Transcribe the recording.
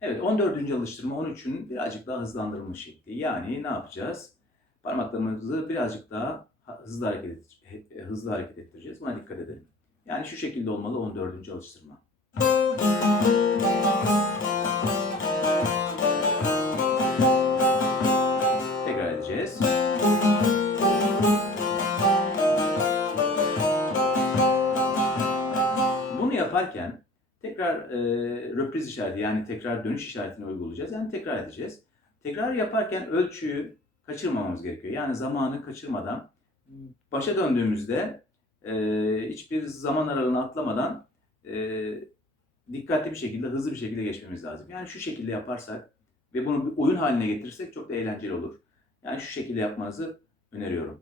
Evet 14. alıştırma 13'ün birazcık daha hızlandırılmış şekli. Yani ne yapacağız? Parmaklarımızı birazcık daha ha- hızlı hareket et- he- hızlı hareket ettireceğiz. Buna dikkat edelim. Yani şu şekilde olmalı 14. alıştırma. Tekrar edeceğiz. Bunu yaparken tekrar e, röpriz işareti yani tekrar dönüş işaretini uygulayacağız. Yani tekrar edeceğiz. Tekrar yaparken ölçüyü kaçırmamamız gerekiyor. Yani zamanı kaçırmadan başa döndüğümüzde e, hiçbir zaman aralığını atlamadan e, dikkatli bir şekilde, hızlı bir şekilde geçmemiz lazım. Yani şu şekilde yaparsak ve bunu bir oyun haline getirirsek çok da eğlenceli olur. Yani şu şekilde yapmanızı öneriyorum.